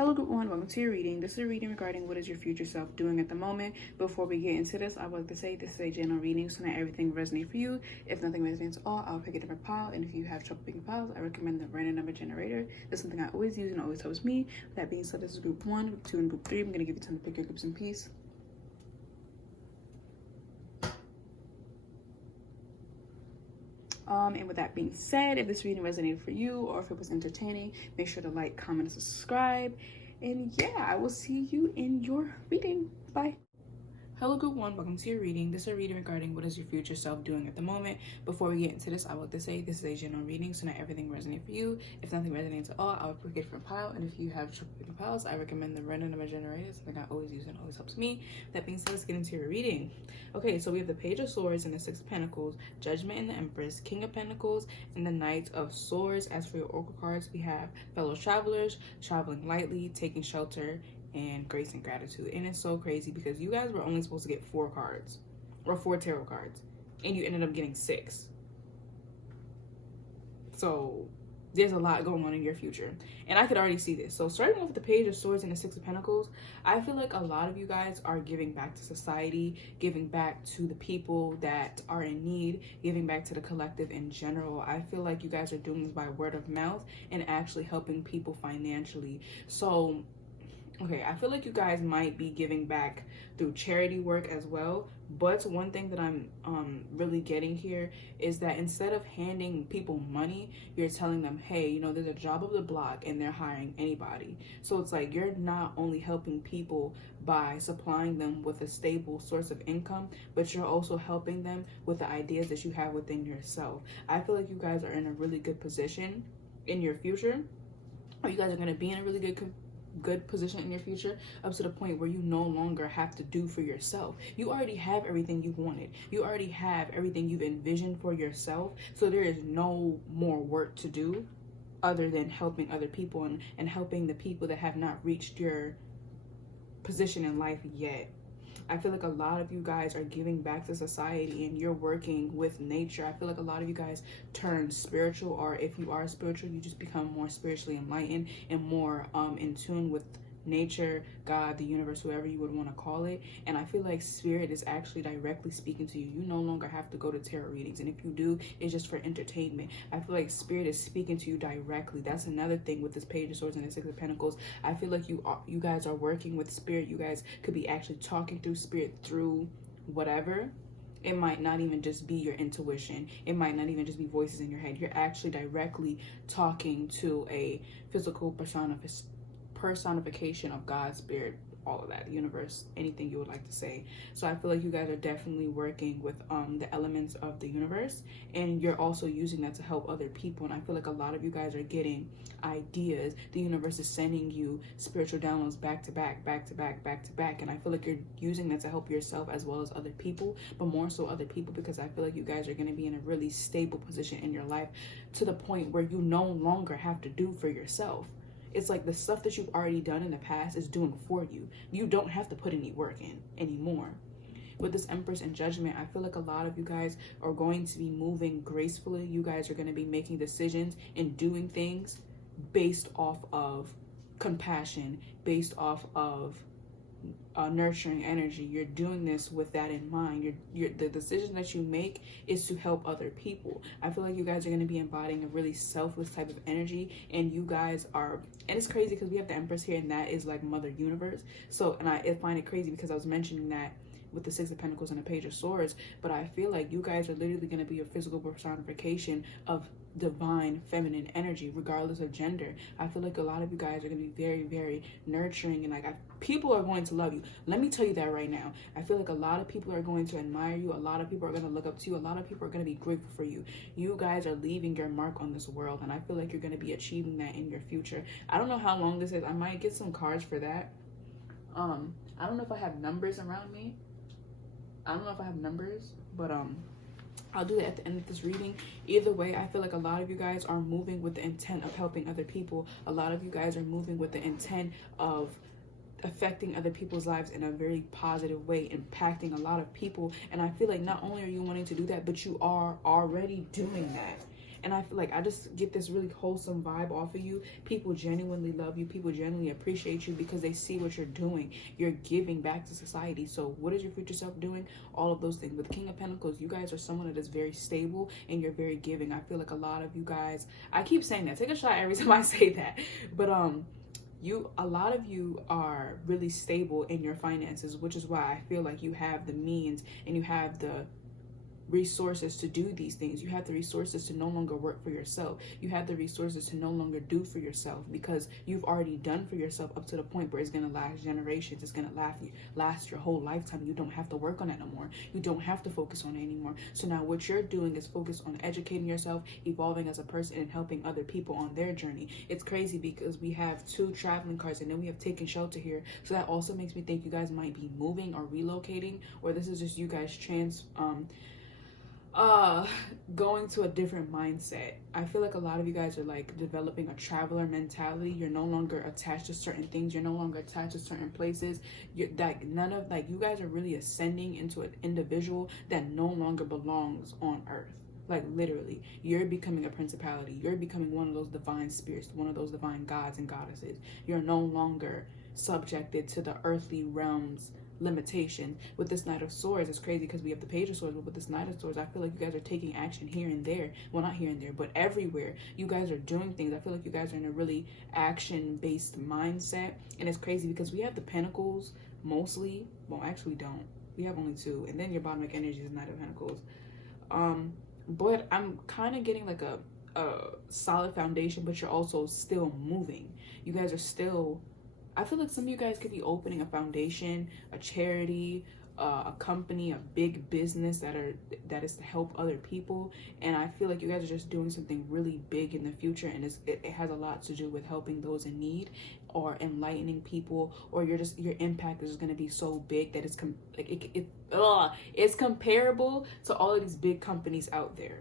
Hello group 1, welcome to your reading. This is a reading regarding what is your future self doing at the moment. Before we get into this, I would like to say this is a general reading, so not everything resonates for you. If nothing resonates at all, I'll pick a different pile, and if you have trouble picking piles, I recommend the random number generator. That's something I always use and always helps me. With that being said, this is group 1, group 2, and group 3. I'm going to give you time to pick your groups in peace. And with that being said, if this reading resonated for you or if it was entertaining, make sure to like, comment, and subscribe. And yeah, I will see you in your reading. Bye. Hello group 1, welcome to your reading. This is a reading regarding what is your future self doing at the moment. Before we get into this, I would like to say this is a general reading, so not everything resonates for you. If nothing resonates at all, I would pick a different pile, and if you have trouble picking piles, I recommend the random number generator, something I always use and always helps me. That being said, let's get into your reading. Okay, so we have the Page of Swords and the Six of Pentacles, Judgment and the Empress, King of Pentacles, and the Knight of Swords. As for your oracle cards, we have fellow travelers, traveling lightly, taking shelter, and grace and gratitude. And it's so crazy because you guys were only supposed to get 4 cards or 4 tarot cards, and you ended up getting 6. So there's a lot going on in your future, and I could already see this. So starting off with the Page of Swords and the Six of Pentacles, I feel like a lot of you guys are giving back to society, giving back to the people that are in need, giving back to the collective in general. I feel like you guys are doing this by word of mouth and actually helping people financially. So okay, I feel like you guys might be giving back through charity work as well. But one thing that I'm really getting here is that instead of handing people money, you're telling them, hey, you know, there's a job of the block and they're hiring anybody. So it's like you're not only helping people by supplying them with a stable source of income, but you're also helping them with the ideas that you have within yourself. I feel like you guys are in a really good position in your future, or you guys are going to be in a really good position in your future, up to the point where you no longer have to do for yourself. You already have everything you wanted. You already have everything you've envisioned for yourself. So there is no more work to do other than helping other people and helping the people that have not reached your position in life yet. I feel like a lot of you guys are giving back to society and you're working with nature. I feel like a lot of you guys turn spiritual, or if you are spiritual, you just become more spiritually enlightened and more in tune with nature, God, the universe, whoever you would want to call it. And I feel like spirit is actually directly speaking to you. You no longer have to go to tarot readings, and if you do, it's just for entertainment. I feel like spirit is speaking to you directly. That's another thing with this Page of Swords and the Six of Pentacles. I feel like you guys are working with spirit. You guys could be actually talking through spirit through whatever. It might not even just be your intuition. It might not even just be voices in your head. You're actually directly talking to a physical personification of God, spirit, all of that, the universe, anything you would like to say. So I feel like you guys are definitely working with the elements of the universe, and you're also using that to help other people. And I feel like a lot of you guys are getting ideas. The universe is sending you spiritual downloads back to back, back to back, back to back. And I feel like you're using that to help yourself as well as other people, but more so other people, because I feel like you guys are going to be in a really stable position in your life to the point where you no longer have to do for yourself. It's like the stuff that you've already done in the past is doing for you. You don't have to put any work in anymore. With this Empress and Judgment, I feel like a lot of you guys are going to be moving gracefully. You guys are going to be making decisions and doing things based off of compassion, based off of nurturing energy. You're doing this with that in mind. The decision that you make is to help other people. I feel like you guys are going to be embodying a really selfless type of energy, and you guys are, and it's crazy because we have the Empress here, and that is like Mother Universe. So, and I find it crazy because I was mentioning that with the Six of Pentacles and the Page of Swords, but I feel like you guys are literally going to be a physical personification of divine feminine energy, regardless of gender. I feel like a lot of you guys are going to be very, very nurturing, and like people are going to love you. Let me tell you that right now. I feel like a lot of people are going to admire you. A lot of people are going to look up to you. A lot of people are going to be grateful for you. You guys are leaving your mark on this world, and I feel like you're going to be achieving that in your future. I don't know how long this is. I might get some cards for that. I don't know if I have numbers around me. I don't know if I have numbers, but I'll do that at the end of this reading. Either way, I feel like a lot of you guys are moving with the intent of helping other people. A lot of you guys are moving with the intent of affecting other people's lives in a very positive way, impacting a lot of people. And I feel like not only are you wanting to do that, but you are already doing that. And I feel like I just get this really wholesome vibe off of you. People genuinely love you. People genuinely appreciate you because they see what you're doing. You're giving back to society. So what is your future self doing? All of those things. With King of Pentacles, you guys are someone that is very stable and you're very giving. I feel like a lot of you guys, I keep saying that. Take a shot every time I say that. But a lot of you are really stable in your finances, which is why I feel like you have the means and you have the resources to do these things. You have the resources to no longer work for yourself. You have the resources to no longer do for yourself because you've already done for yourself up to the point where it's going to last generations. It's going to last your whole lifetime. You don't have to work on it no more. You don't have to focus on it anymore. So now what you're doing is focus on educating yourself, evolving as a person, and helping other people on their journey. It's crazy because we have 2 traveling cards and then we have taken shelter here. So that also makes me think you guys might be moving or relocating, or this is just you guys going to a different mindset. I feel like a lot of you guys are like developing a traveler mentality. You're no longer attached to certain things. You're no longer attached to certain places. You guys are really ascending into an individual that no longer belongs on earth. Like literally, you're becoming a principality. You're becoming one of those divine spirits, one of those divine gods and goddesses. You're no longer subjected to the earthly realms limitation. With this Knight of Swords, it's crazy because we have the Page of Swords, but with this Knight of Swords, I feel like you guys are taking action here and there. Well, not here and there, but everywhere. You guys are doing things. I feel like you guys are in a really action-based mindset, and it's crazy because we have the Pentacles mostly. Well, actually don't. We have only 2, and then your bottom energy is Knight of Pentacles. But I'm kind of getting like a solid foundation, but you're also still moving. You guys are still, I feel like some of you guys could be opening a foundation, a charity, a company, a big business that is to help other people. And I feel like you guys are just doing something really big in the future, and it has a lot to do with helping those in need or enlightening people, or your impact is going to be so big that it's comparable to all of these big companies out there.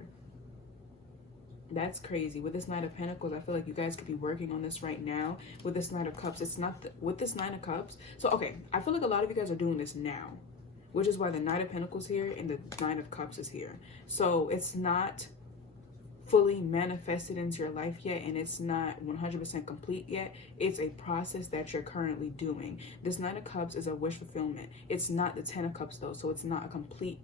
That's crazy. With this Knight of Pentacles, I feel like you guys could be working on this right now. With this Knight of Cups, it's not with this Nine of Cups. So, okay, I feel like a lot of you guys are doing this now, which is why the Knight of Pentacles here and the Nine of Cups is here. So it's not fully manifested into your life yet, and it's not 100% complete yet. It's a process that you're currently doing. This Nine of Cups is a wish fulfillment. It's not the Ten of Cups though, so it's not a complete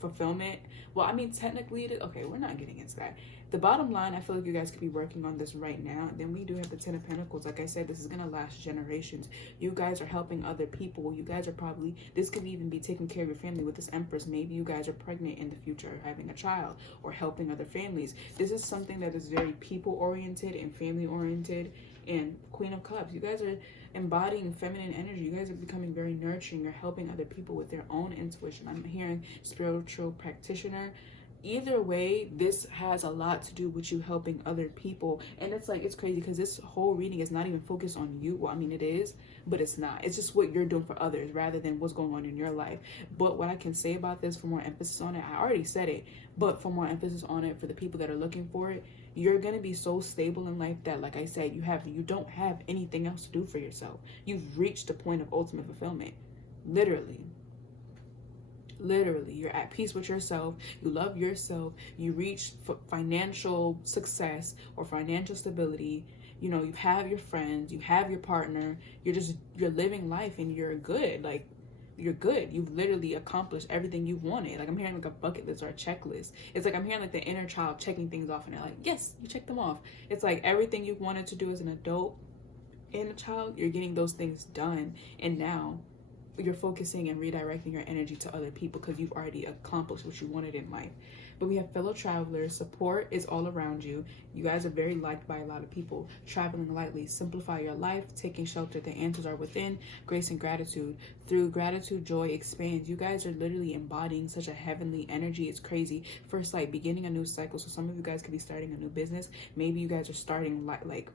fulfillment. Well, I mean, technically it is. Okay, we're not getting into that. The bottom line, I feel like you guys could be working on this right now. Then we do have the Ten of Pentacles. Like I said, this is going to last generations. You guys are helping other people. You guys are probably, this could even be taking care of your family with this Empress. Maybe you guys are pregnant in the future, having a child, or helping other families. This is something that is very people-oriented and family-oriented. And Queen of Cups, you guys are embodying feminine energy. You guys are becoming very nurturing. You're helping other people with their own intuition. I'm hearing spiritual practitioner. Either way, this has a lot to do with you helping other people. And it's like, it's crazy because this whole reading is not even focused on you. Well, I mean, it is, but it's not. It's just what you're doing for others rather than what's going on in your life. But what I can say about this, for more emphasis on it, I already said it, but for more emphasis on it, for the people that are looking for it, you're going to be so stable in life that, like I said, you don't have anything else to do for yourself. You've reached the point of ultimate fulfillment. Literally, you're at peace with yourself. You love yourself. You reach financial success or financial stability. You know, you have your friends, you have your partner. You're living life and you're good. Like, you're good. You've literally accomplished everything you wanted. Like, I'm hearing like a bucket list or a checklist. It's like I'm hearing like the inner child checking things off, and they're like, yes, you checked them off. It's like everything you wanted to do as an adult and a child, you're getting those things done. And now you're focusing and redirecting your energy to other people because you've already accomplished what you wanted in life. But we have fellow travelers. Support is all around you. You guys are very liked by a lot of people. Traveling lightly. Simplify your life. Taking shelter. The answers are within. Grace and gratitude. Through gratitude, joy expands. You guys are literally embodying such a heavenly energy. It's crazy. First light, beginning a new cycle. So some of you guys could be starting a new business. Maybe you guys are starting like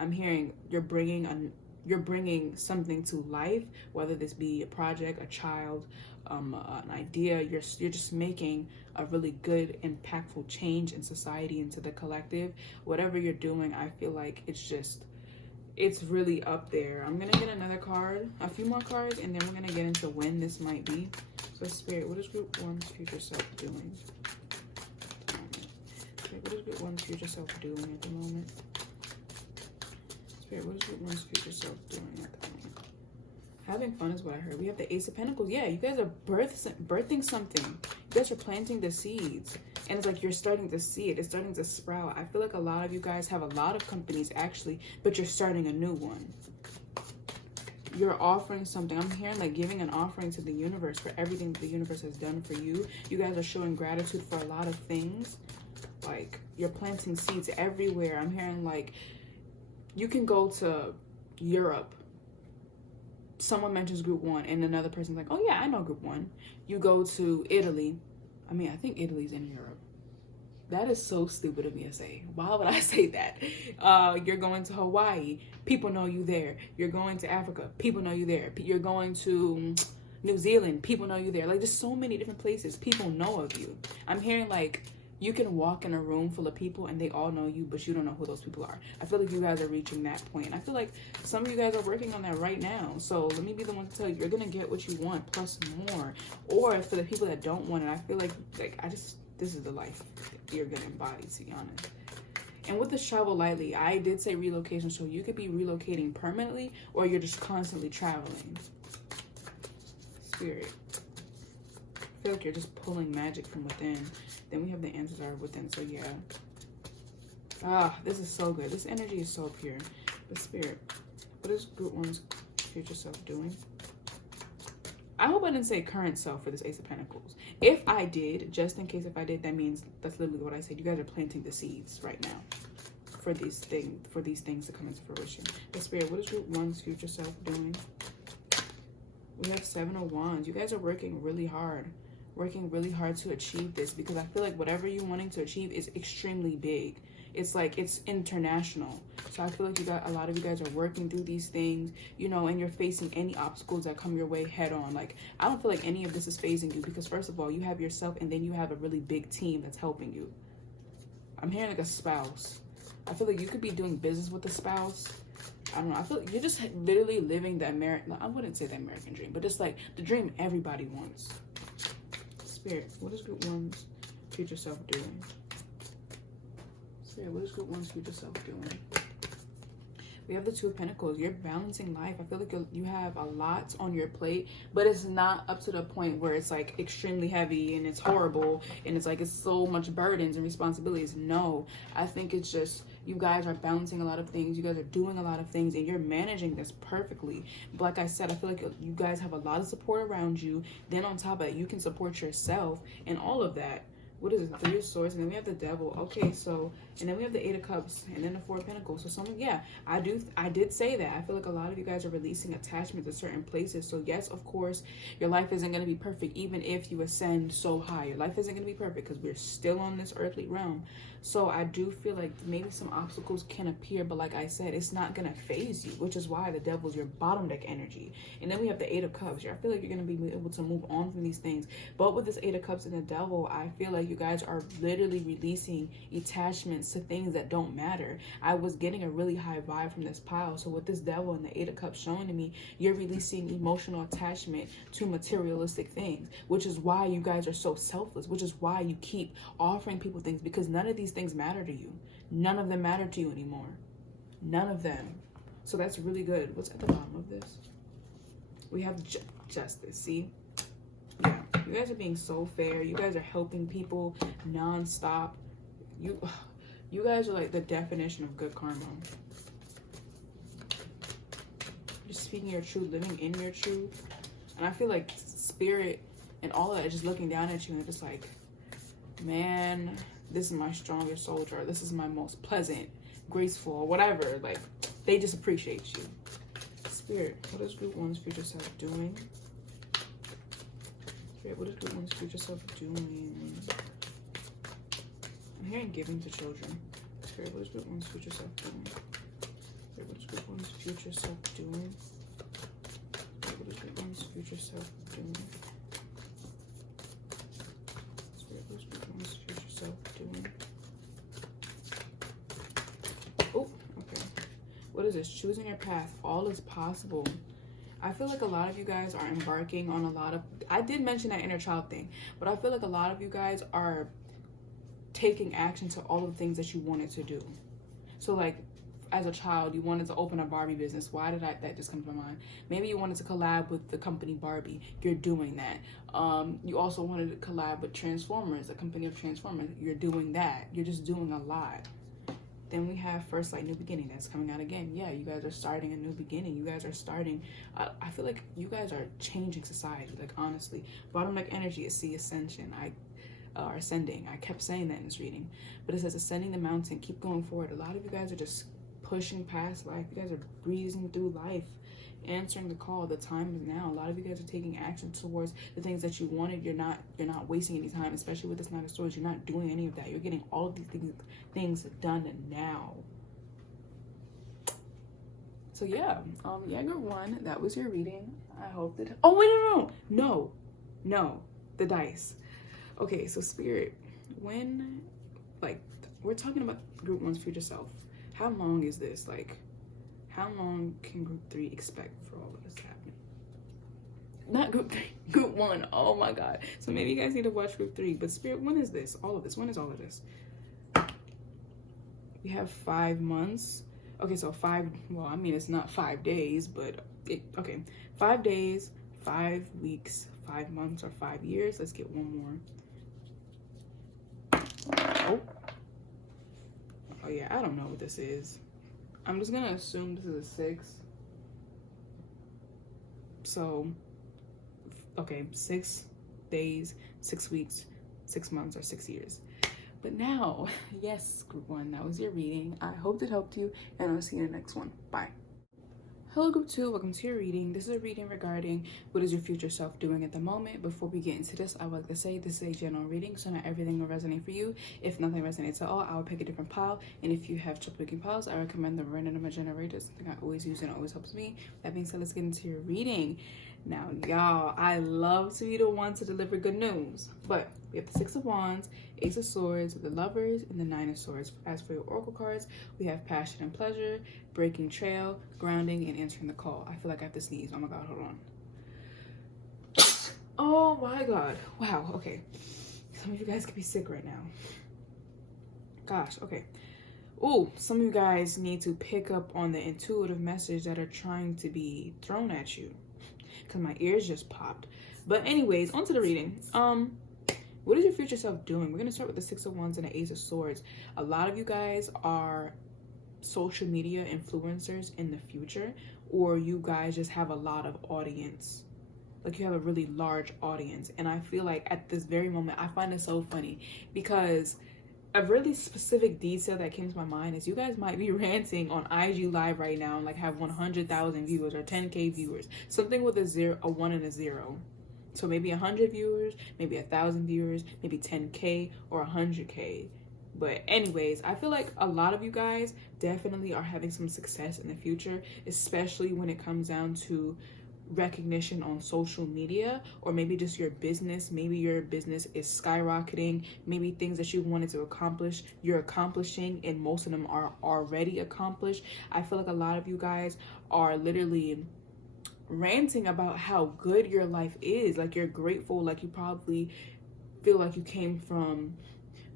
I'm hearing you're bringing something to life, whether this be a project, a child, an idea. You're just making a really good, impactful change in society, into the collective. Whatever you're doing, I feel like it's really up there. I'm gonna get another card, a few more cards, and then we're gonna get into when this might be. So Spirit, what is Group 1's future self doing? Spirit, what is Group 1's future self doing at the moment? Spirit, what is Group 1's future self doing at the moment? Having fun is what I heard. We have the Ace of Pentacles. Yeah, you guys are birthing something. You guys are planting the seeds. And it's like you're starting to see it. It's starting to sprout. I feel like a lot of you guys have a lot of companies actually, but you're starting a new one. You're offering something. I'm hearing like giving an offering to the universe for everything the universe has done for you. You guys are showing gratitude for a lot of things. Like you're planting seeds everywhere. I'm hearing like you can go to Europe. Someone mentions Group 1 and another person's like, oh yeah, I know Group 1. You go to Italy. I mean, I think Italy's in Europe. That is so stupid of me to say. Why would I say that? You're going to Hawaii. People know you there. You're going to Africa. People know you there. You're going to New Zealand. People know you there. Like, there's so many different places. People know of you. I'm hearing, like, you can walk in a room full of people and they all know you, but you don't know who those people are. I feel like you guys are reaching that point. And I feel like some of you guys are working on that right now. So let me be the one to tell you, you're going to get what you want plus more. Or for the people that don't want it, I feel like this is the life you're going to embody, to be honest. And with this travel lightly, I did say relocation. So you could be relocating permanently or you're just constantly traveling. Spirit. I feel like you're just pulling magic from within. Then we have the answers are within. So yeah. This is so good. This energy is so pure. The Spirit. What is Group 1's future self doing? I hope I didn't say current self for this Ace of Pentacles. If I did, just in case if I did, that means that's literally what I said. You guys are planting the seeds right now for these things to come into fruition. The Spirit. What is Group 1's future self doing? We have 7 of Wands. You guys are working really hard. Working really hard to achieve this because I feel like whatever you're wanting to achieve is extremely big. It's like it's international. So I feel like a lot of you guys are working through these things, you know, and you're facing any obstacles that come your way head on. Like, I don't feel like any of this is phasing you because first of all, you have yourself and then you have a really big team that's helping you. I'm hearing like a spouse. I feel like you could be doing business with a spouse. I don't know. I feel like you're just literally living the American, I wouldn't say the American dream, but just like the dream everybody wants. Spirit, what is Group 1's future self doing? Spirit, what is Group 1's future self doing? We have the 2 of Pentacles. You're balancing life. I feel like you have a lot on your plate, but it's not up to the point where it's like extremely heavy and it's horrible and it's like it's so much burdens and responsibilities. No, I think it's just you guys are balancing a lot of things. You guys are doing a lot of things and you're managing this perfectly. But like I said, I feel like you guys have a lot of support around you. Then on top of it, you can support yourself and all of that. What is it? 3 of Swords, and then we have the Devil. Okay, so, and then we have the 8 of Cups, and then the 4 of Pentacles. So yeah, I did say that. I feel like a lot of you guys are releasing attachment to certain places. So yes, of course, your life isn't going to be perfect, even if you ascend so high. Your life isn't going to be perfect because we're still on this earthly realm. So I do feel like maybe some obstacles can appear, but like I said, it's not going to phase you, which is why the Devil's your bottom deck energy. And then we have the 8 of Cups. I feel like you're going to be able to move on from these things. But with this 8 of Cups and the Devil, I feel like you guys are literally releasing attachments to things that don't matter. I was getting a really high vibe from this pile. So with this Devil and the 8 of Cups showing to me, you're releasing emotional attachment to materialistic things, which is why you guys are so selfless, which is why you keep offering people things, because none of these things matter to you. None of them matter to you anymore. None of them. So that's really good. What's at the bottom of this? We have justice. See? Yeah. You guys are being so fair. You guys are helping people non-stop. You guys are like the definition of good karma. You're speaking your truth, living in your truth. And I feel like Spirit and all of that is just looking down at you and just like, man, this is my strongest soldier. This is my most pleasant, graceful, whatever. Like, they just appreciate you. Spirit, what is Group 1's future self doing? Spirit, what is Group 1's future self doing? I'm hearing giving to children. Spirit, what is Group 1's future self doing? Spirit, what is Group 1's future self doing? Spirit, what is Group 1's future self doing? Spirit, what is Group 1's future self doing? Oh, okay. What is this? Choosing your path. All is possible. I feel like a lot of you guys are embarking on a lot of... I did mention that inner child thing, but I feel like a lot of you guys are taking action to all of the things that you wanted to do. So like, as a child, you wanted to open a Barbie business. Why did that just come to my mind? Maybe you wanted to collab with the company Barbie. You're doing that. You also wanted to collab with Transformers, a company of Transformers. You're doing that. You're just doing a lot. Then we have First Light New Beginning that's coming out again. Yeah, you guys are starting a new beginning. You guys are starting, I feel like you guys are changing society, like honestly. Bottom like energy is the ascension. Are ascending. I kept saying that in this reading. But it says ascending the mountain, keep going forward. A lot of you guys are just pushing past life. You guys are breezing through life, answering the call. The time is now. A lot of you guys are taking action towards the things that you wanted. You're not wasting any time, especially with this Nine of Swords. You're not doing any of that. You're getting all of these things done now. So yeah, group 1, that was your reading. I hope that, oh wait, no, the dice. Okay, so Spirit, when, like, we're talking about group 1's future self. How long is this? Like, how long can group 3 expect for all of this to happen? Not group 3, group 1. Oh my God. So maybe you guys need to watch group 3. But Spirit, when is this? All of this. When is all of this? We have 5 months. Okay, so 5, well, I mean, it's not 5 days, but okay. 5 days, 5 weeks, 5 months, or 5 years. Let's get one more. Oh yeah, I don't know what this is. I'm just gonna assume this is a 6. So, okay, 6 days, 6 weeks, 6 months, or 6 years. But now, yes, group 1, that was your reading. I hope it helped you, and I'll see you in the next one. Bye. Hello group 2, welcome to your reading. This is a reading regarding what is your future self doing at the moment. Before we get into this, I would like to say this is a general reading, so not everything will resonate for you. If nothing resonates at all, I will pick a different pile. And if you have trouble picking piles, I recommend the random generator, something I always use and it always helps me. That being said, let's get into your reading. Now, y'all, I love to be the one to deliver good news, but we have the 6 of Wands, Ace of Swords, the Lovers, and the 9 of Swords. As for your oracle cards, we have Passion and Pleasure, Breaking Trail, Grounding, and Answering the Call. I feel like I have to sneeze. Oh my God, hold on. Oh my God. Wow, okay. Some of you guys could be sick right now. Gosh, okay. Ooh, some of you guys need to pick up on the intuitive message that are trying to be thrown at you. Because my ears just popped. But anyways, on to the reading. What is your future self doing? We're going to start with the 6 of Wands and the Ace of Swords. A lot of you guys are social media influencers in the future, or you guys just have a lot of audience. Like, you have a really large audience. And I feel like at this very moment, I find it so funny because a really specific detail that came to my mind is you guys might be ranting on IG Live right now and like have 100,000 viewers or 10K viewers, something with a 1 and a 0. So maybe 100 viewers, maybe 1,000 viewers, maybe 10K or 100K. But anyways, I feel like a lot of you guys definitely are having some success in the future, especially when it comes down to recognition on social media, or maybe just your business. Maybe your business is skyrocketing. Maybe things that you wanted to accomplish, you're accomplishing, and most of them are already accomplished. I feel like a lot of you guys are literally ranting about how good your life is. Like, you're grateful, like you probably feel like you came from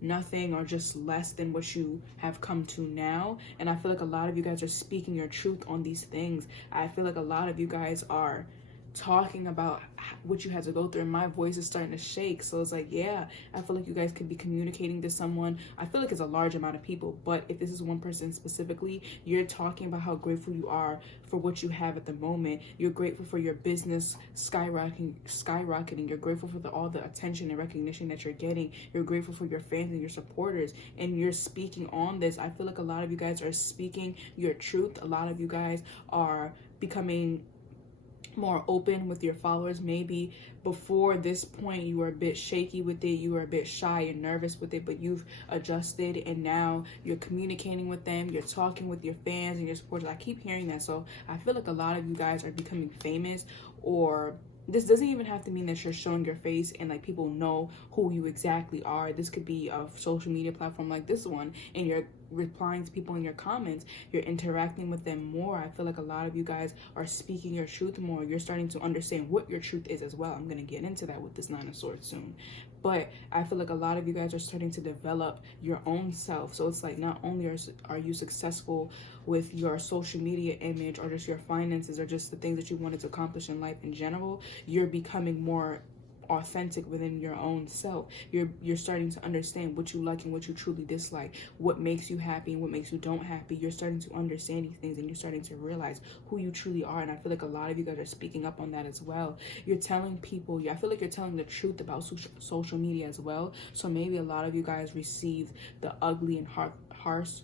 nothing or just less than what you have come to now. And I feel like a lot of you guys are speaking your truth on these things. I feel like a lot of you guys are talking about what you had to go through, and my voice is starting to shake. So it's like, yeah, I feel like you guys could be communicating to someone. I feel like it's a large amount of people, but if this is one person specifically, you're talking about how grateful you are for what you have at the moment. You're grateful for your business skyrocketing. You're grateful for all the attention and recognition that you're getting. You're grateful for your fans and your supporters, and you're speaking on this. I feel like a lot of you guys are speaking your truth. A lot of you guys are becoming more open with your followers. Maybe before this point you were a bit shaky with it, you were a bit shy and nervous with it, but you've adjusted and now you're communicating with them, you're talking with your fans and your supporters. I keep hearing that. So I feel like a lot of you guys are becoming famous, or this doesn't even have to mean that you're showing your face and like people know who you exactly are. This could be a social media platform like this one, and replying to people in your comments, you're interacting with them more. I feel like a lot of you guys are speaking your truth more. You're starting to understand what your truth is as well. I'm going to get into that with this Nine of Swords soon. But I feel like a lot of you guys are starting to develop your own self. So it's like, not only are you successful with your social media image or just your finances or just the things that you wanted to accomplish in life in general, you're becoming more authentic within your own self. You're starting to understand what you like and what you truly dislike, what makes you happy and what makes you don't happy. You're starting to understand these things and you're starting to realize who you truly are. And I feel like a lot of you guys are speaking up on that as well. You're telling people, I feel like you're telling the truth about social media as well. So maybe a lot of you guys received the ugly and harsh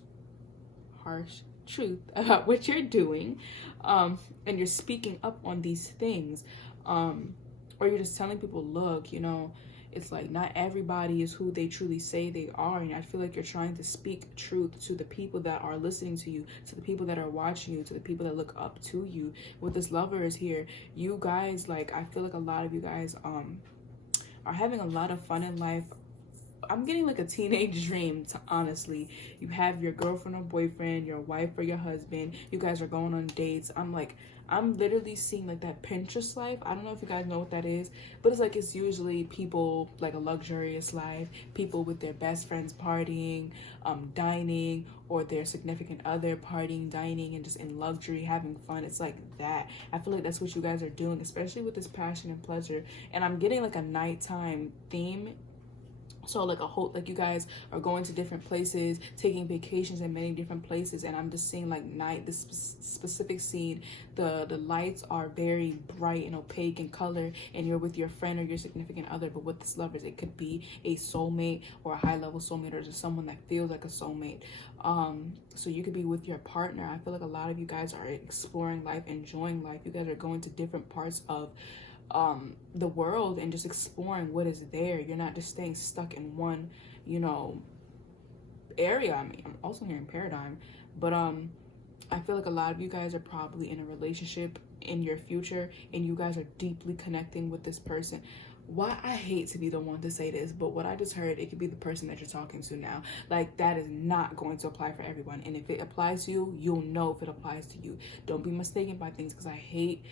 truth about what you're doing, and you're speaking up on these things, or you're just telling people, look, you know, it's like not everybody is who they truly say they are. And I feel like you're trying to speak truth to the people that are listening to you, to the people that are watching you, to the people that look up to you. With this Lovers here, you guys, like, I feel like a lot of you guys are having a lot of fun in life. I'm getting like a teenage dream, to honestly. You have your girlfriend or boyfriend, your wife or your husband. You guys are going on dates. I'm literally seeing like that Pinterest life. I don't know if you guys know what that is, but it's like, it's usually people like a luxurious life, people with their best friends partying, dining, or their significant other partying, dining, and just in luxury, having fun. It's like that. I feel like that's what you guys are doing, especially with this passion and pleasure. And I'm getting like a nighttime theme. So like like you guys are going to different places, taking vacations in many different places, and I'm just seeing like this specific scene, the lights are very bright and opaque in color, and you're with your friend or your significant other. But with this Lovers, it could be a soulmate or a high level soulmate, or just someone that feels like a soulmate. So you could be with your partner. I feel like a lot of you guys are exploring life, enjoying life. You guys are going to different parts of the world and just exploring what is there. You're not just staying stuck in one, you know, area. I mean, I'm also hearing paradigm, but I feel like a lot of you guys are probably in a relationship in your future, and you guys are deeply connecting with this person. Why, I hate to be the one to say this, but what I just heard, it could be the person that you're talking to now. Like, that is not going to apply for everyone. And if it applies to you, you'll know if it applies to you. Don't be mistaken by things, because I hate,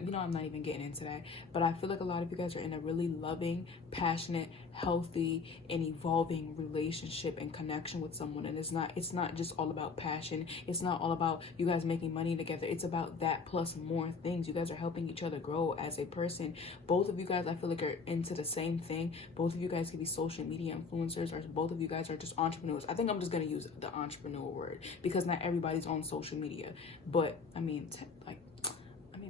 you know, I'm not even getting into that, but I feel like a lot of you guys are in a really loving, passionate, healthy, and evolving relationship and connection with someone. And it's not just all about passion. It's not all about you guys making money together. It's about that plus more things. You guys are helping each other grow as a person. Both of you guys, I feel like, are into the same thing. Both of you guys could be social media influencers, or both of you guys are just entrepreneurs. I think I'm just going to use the entrepreneur word, because not everybody's on social media. But I mean,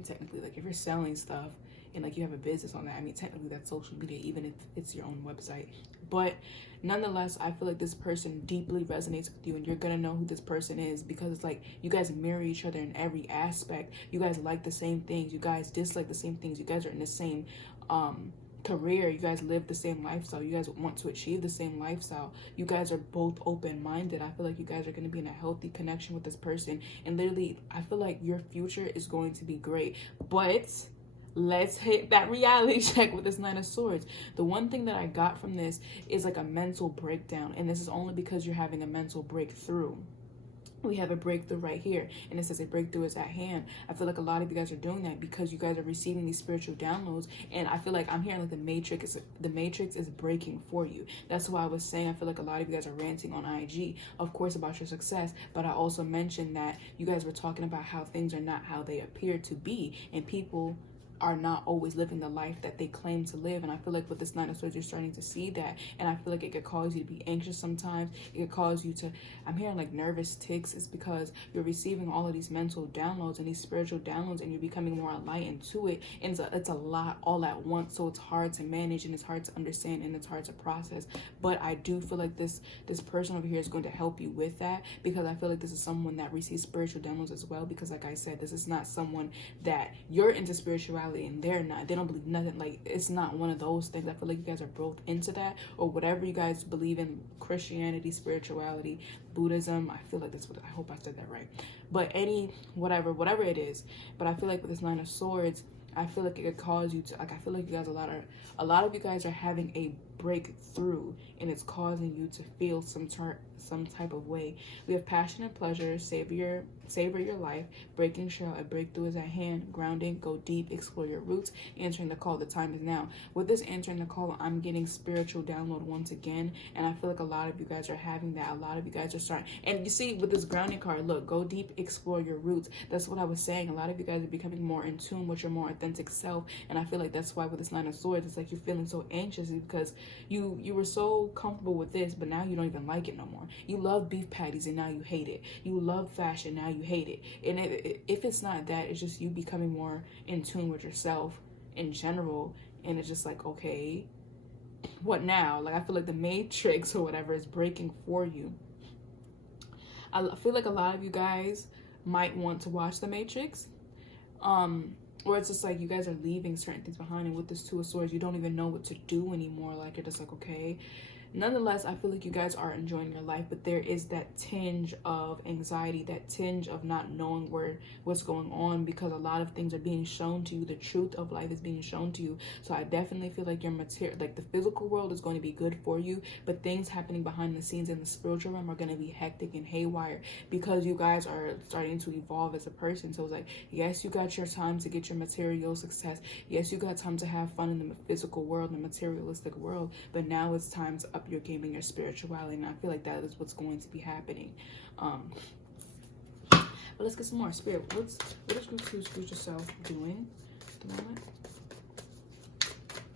technically, like, if you're selling stuff and like you have a business on that, I mean, technically that's social media, even if it's your own website. But nonetheless, I feel like this person deeply resonates with you, and you're gonna know who this person is, because it's like you guys mirror each other in every aspect. You guys like the same things, you guys dislike the same things, you guys are in the same career, you guys live the same lifestyle, you guys want to achieve the same lifestyle, you guys are both open-minded. I feel like you guys are going to be in a healthy connection with this person, and literally I feel like your future is going to be great. But let's hit that reality check with this Nine of Swords. The one thing that I got from this is like a mental breakdown, and this is only because you're having a mental breakthrough. We have a breakthrough right here, and it says a breakthrough is at hand. I feel like a lot of you guys are doing that because you guys are receiving these spiritual downloads, and I feel like I'm hearing like the matrix is breaking for you. That's why I was saying I feel like a lot of you guys are ranting on IG, of course, about your success, but I also mentioned that you guys were talking about how things are not how they appear to be, and people are not always living the life that they claim to live. And I feel like with this Nine of Swords, you're starting to see that, and I feel like it could cause you to be anxious sometimes. It could cause you to, I'm hearing like nervous tics. It's because you're receiving all of these mental downloads and these spiritual downloads, and you're becoming more enlightened to it, and it's a lot all at once, so it's hard to manage, and it's hard to understand, and it's hard to process. But I do feel like this person over here is going to help you with that, because I feel like this is someone that receives spiritual downloads as well, because like I said, this is not someone that you're into spirituality and they're not. They don't believe nothing. Like, it's not one of those things. I feel like you guys are both into that, or whatever you guys believe in, Christianity, spirituality, Buddhism. I feel like that's what, I hope I said that right. But whatever it is. But I feel like with this Nine of Swords, I feel like it could cause you to, like, I feel like you guys, a lot of you guys are having a break through, and it's causing you to feel some type of way. We have passion and pleasure, savor your life, breaking shell, a breakthrough is at hand, grounding, go deep, explore your roots, answering the call, the time is now. With this answering the call, I'm getting spiritual download once again, and I feel like a lot of you guys are having that. A lot of you guys are starting, and you see with this grounding card, look, go deep, explore your roots. That's what I was saying. A lot of you guys are becoming more in tune with your more authentic self, and I feel like that's why with this Nine of Swords, it's like you're feeling so anxious because you were so comfortable with this, but now you don't even like it no more. You love beef patties and now you hate it. You love fashion, now you hate it. And if it's not that, it's just you becoming more in tune with yourself in general, and it's just like, okay, what now? Like, I feel like the matrix or whatever is breaking for you. I feel like a lot of you guys might want to watch the Matrix, or it's just like you guys are leaving certain things behind, and with this Two of Swords, you don't even know what to do anymore. Like, you're just like, okay. Nonetheless, I feel like you guys are enjoying your life, but there is that tinge of anxiety, that tinge of not knowing what's going on, because a lot of things are being shown to you. The truth of life is being shown to you. So I definitely feel like your material, like the physical world is going to be good for you, but things happening behind the scenes in the spiritual realm are going to be hectic and haywire, because you guys are starting to evolve as a person. So it's like, yes, you got your time to get your material success. Yes, you got time to have fun in the physical world, the materialistic world, but now it's time to up your game and your spirituality, and I feel like that is what's going to be happening. But let's get some more. Spirit, what is Group 2's future self doing at the moment?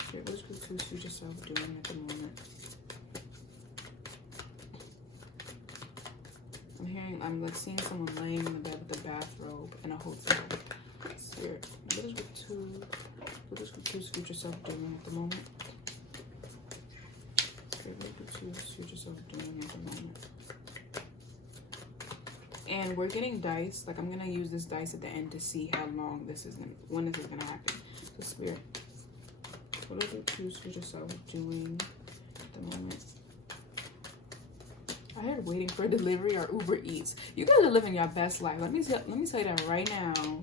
Spirit, what is Group 2's future self doing at the moment? I'm like seeing someone laying in the bed with a bathrobe in a hotel. Spirit, what is Group 2's future self doing at the moment? Future self doing at the moment. And we're getting dice. Like, I'm gonna use this dice at the end to see how long when this is gonna happen. So Spirit, what are the future self doing at the moment? I heard waiting for delivery or Uber Eats. You guys are living your best life. Let me tell you that right now.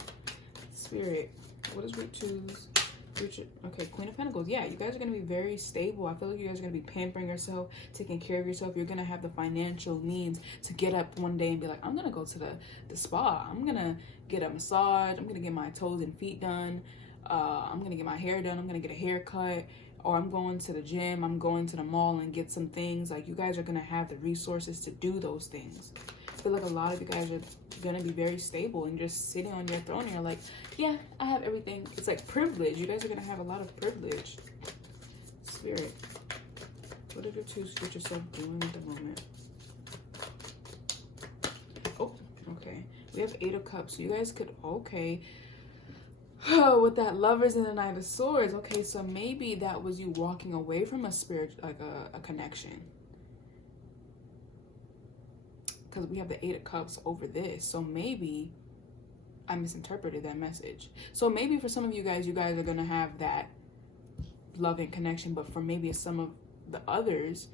Spirit, what is Group 2's future? Okay, Queen of Pentacles. Yeah, you guys are going to be very stable. I feel like you guys are going to be pampering yourself, taking care of yourself. You're going to have the financial means to get up one day and be like, I'm going to go to the spa. I'm going to get a massage. I'm going to get my toes and feet done. I'm going to get my hair done. I'm going to get a haircut. Or I'm going to the gym. I'm going to the mall and get some things. Like, you guys are going to have the resources to do those things. I feel like a lot of you guys are going to be very stable and just sitting on your throne and you're like, yeah, I have everything. It's like privilege. You guys are going to have a lot of privilege. Spirit, what are your future self doing at the moment? Oh, okay. We have 8 of Cups. So you guys could, okay. With that Lovers and the Knight of Swords. Okay, so maybe that was you walking away from a spirit, like a connection. Because we have the 8 of Cups over this. So maybe I misinterpreted that message. So maybe for some of you guys are going to have that loving connection. But for maybe some of the others,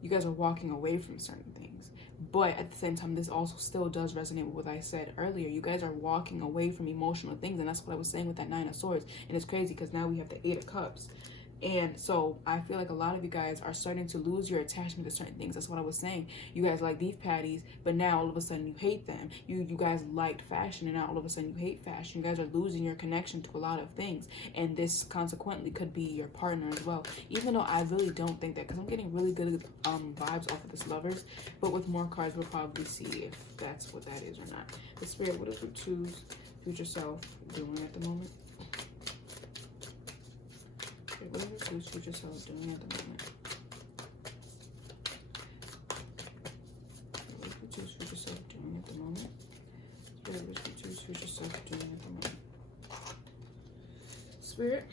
you guys are walking away from certain things. But at the same time, this also still does resonate with what I said earlier. You guys are walking away from emotional things. And that's what I was saying with that 9 of Swords. And it's crazy because now we have the 8 of Cups. And so I feel like a lot of you guys are starting to lose your attachment to certain things. That's what I was saying. You guys like beef patties, but now all of a sudden you hate them. You guys liked fashion, and now all of a sudden you hate fashion. You guys are losing your connection to a lot of things. And this consequently could be your partner as well. Even though I really don't think that, because I'm getting really good vibes off of this Lovers. But with more cards, we'll probably see if that's what that is or not. The Spirit, what is Group 2's future self doing at the moment? What are your future self doing at the moment? What is your future self doing at the moment? What is your future self doing at the moment? Spirit,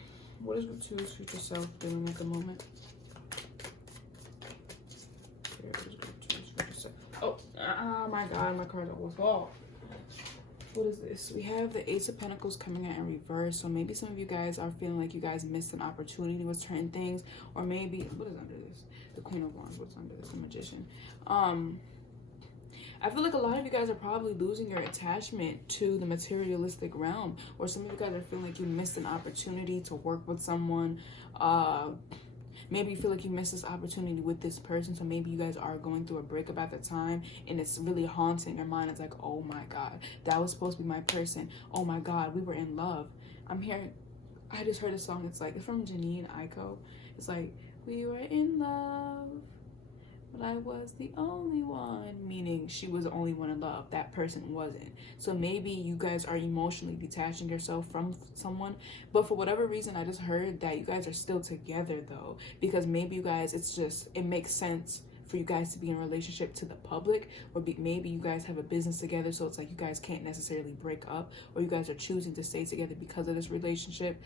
what is your future self doing at the moment? Spirit, what is your future self? Oh my God, my cards almost fall. What is this? We have the Ace of Pentacles coming out in reverse. So maybe some of you guys are feeling like you guys missed an opportunity with certain things. Or maybe, what is under this? The Queen of Wands. What's under this? The Magician. I feel like a lot of you guys are probably losing your attachment to the materialistic realm. Or some of you guys are feeling like you missed an opportunity to work with someone. maybe you feel like you missed this opportunity with this person. So maybe you guys are going through a breakup at the time, and it's really haunting your mind. It's like, oh my God, that was supposed to be my person. Oh my God, we were in love. I just heard a song. It's like, it's from Janine Aiko. It's like, we were in love, but I was the only one, meaning she was the only one in love. That person wasn't. So maybe you guys are emotionally detaching yourself from someone, but for whatever reason, I just heard that you guys are still together though, because maybe you guys, it makes sense for you guys to be in a relationship to the public, or maybe you guys have a business together, so it's like you guys can't necessarily break up, or you guys are choosing to stay together because of this relationship.